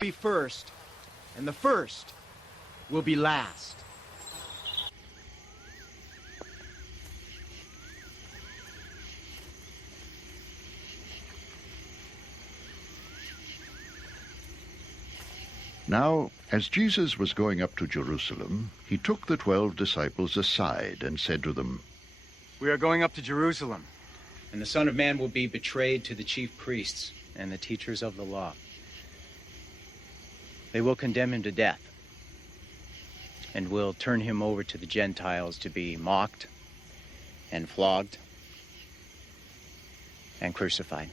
be first, and the first will be last. Now, as Jesus was going up to Jerusalem, he took the 12 disciples aside and said to them, We are going up to Jerusalem, and the Son of Man will be betrayed to the chief priests and the teachers of the law. They will condemn him to death, and will turn him over to the Gentiles to be mocked and flogged and crucified.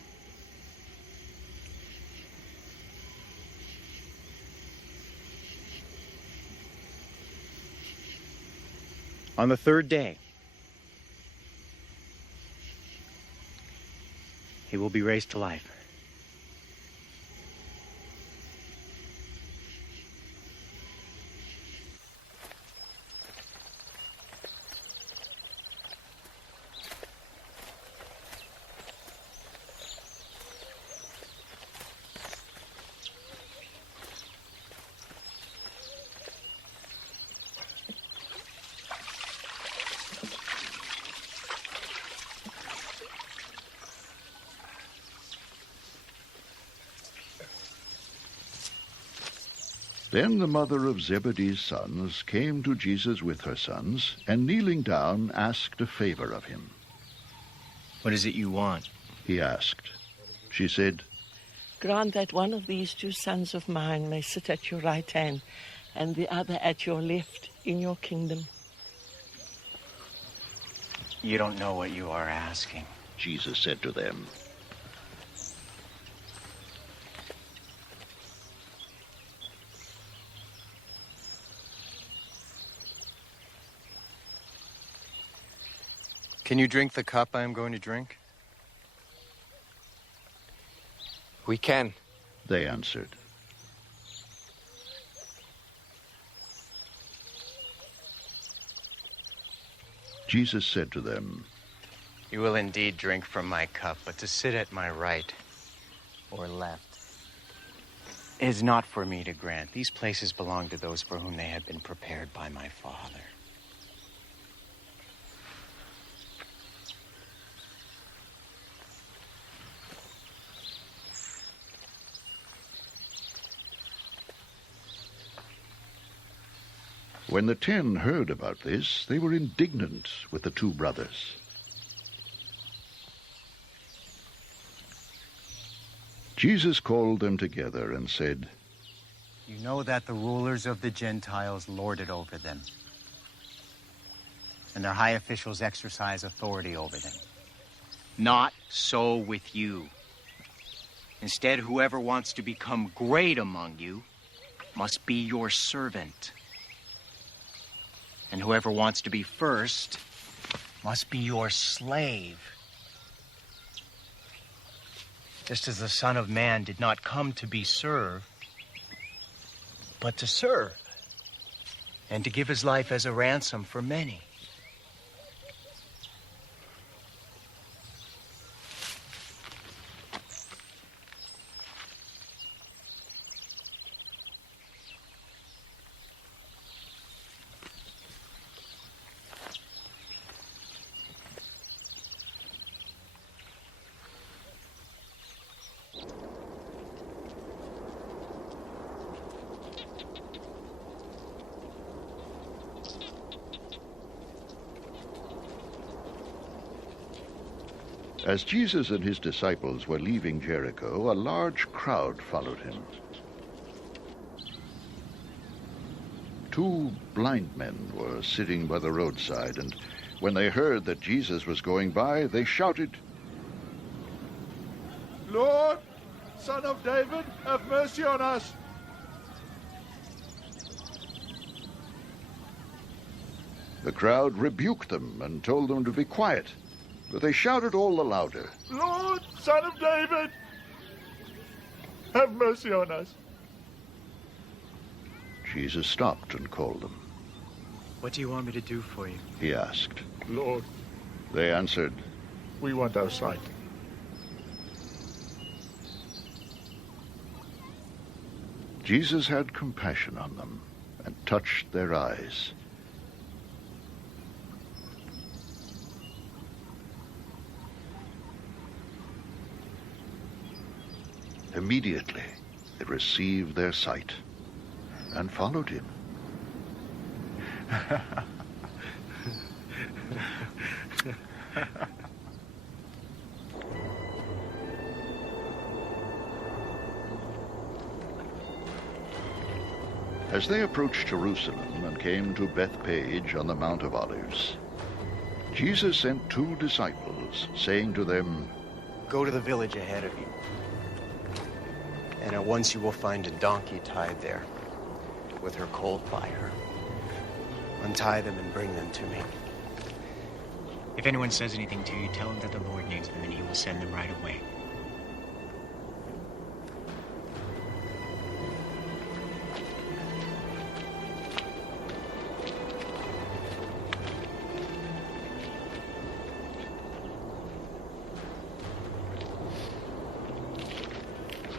On the third day, he will be raised to life. Then the mother of Zebedee's sons came to Jesus with her sons, and kneeling down, asked a favor of him. What is it you want? He asked. She said, Grant that one of these 2 sons of mine may sit at your right hand, and the other at your left in your kingdom. You don't know what you are asking. Jesus said to them, Can you drink the cup I am going to drink? We can. They answered. Jesus said to them, You will indeed drink from my cup, but to sit at my right or left is not for me to grant. These places belong to those for whom they have been prepared by my Father. When the 10 heard about this, they were indignant with the 2 brothers. Jesus called them together and said, You know that the rulers of the Gentiles lord it over them, and their high officials exercise authority over them. Not so with you. Instead, whoever wants to become great among you must be your servant. And whoever wants to be first must be your slave. Just as the Son of Man did not come to be served, but to serve, and to give his life as a ransom for many. As Jesus and his disciples were leaving Jericho, a large crowd followed him. 2 blind men were sitting by the roadside, and when they heard that Jesus was going by, they shouted, Lord, Son of David, have mercy on us. The crowd rebuked them and told them to be quiet, but they shouted all the louder, Lord, Son of David, have mercy on us. Jesus stopped and called them. What do you want me to do for you? He asked. Lord, They answered, we want our sight. Jesus had compassion on them and touched their eyes. Immediately they received their sight and followed him. As they approached Jerusalem and came to Bethphage on the Mount of Olives, Jesus sent 2 disciples, saying to them, Go to the village ahead of you, and at once you will find a donkey tied there, with her colt by her. Untie them and bring them to me. If anyone says anything to you, tell him that the Lord needs them and he will send them right away.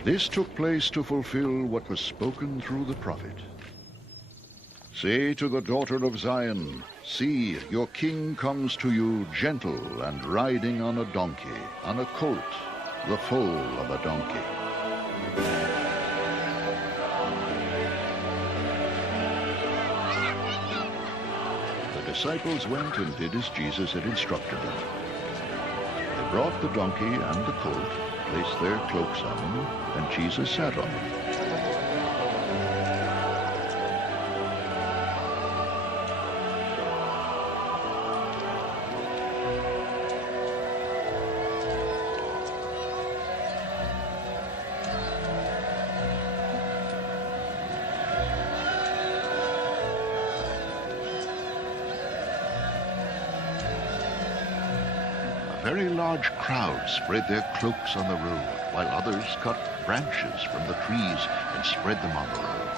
This took place to fulfill what was spoken through the prophet. Say to the daughter of Zion, See, your king comes to you gentle and riding on a donkey, on a colt, the foal of a donkey. The disciples went and did as Jesus had instructed them. They brought the donkey and the colt, placed their cloaks on them, and Jesus sat on them. A very large crowd spread their cloaks on the road, while others cut branches from the trees and spread them on the road.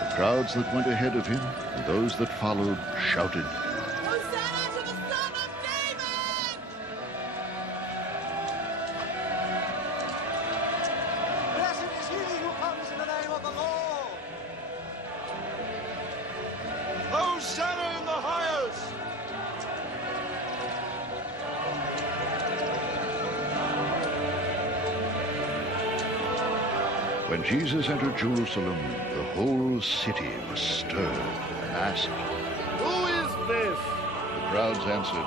The crowds that went ahead of him and those that followed shouted, Hosanna to the Son of David! Blessed is he who comes in the name of the Lord! Hosanna in the highest! When Jesus entered Jerusalem, the whole city was stirred and asked, Who is this? The crowds answered,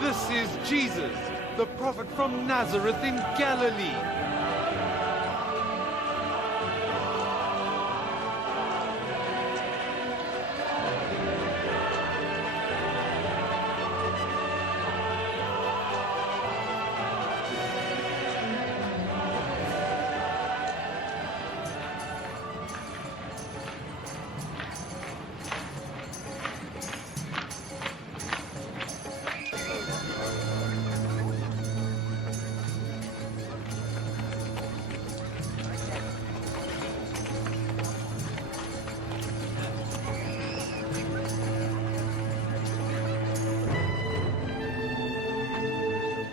This is Jesus, the prophet from Nazareth in Galilee.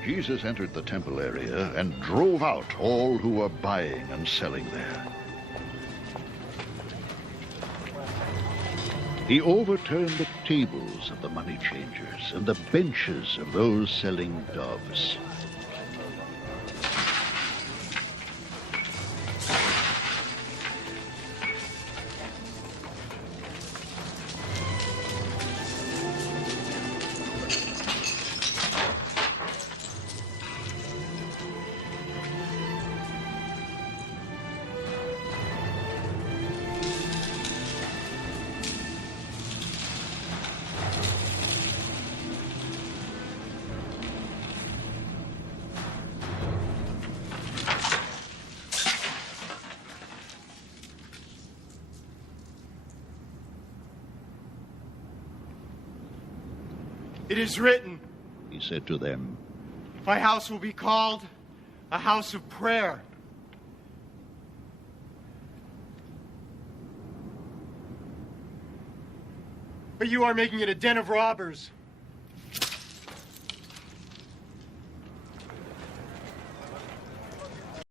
Jesus entered the temple area and drove out all who were buying and selling there. He overturned the tables of the money changers and the benches of those selling doves. It is written, He said to them, My house will be called a house of prayer. But you are making it a den of robbers.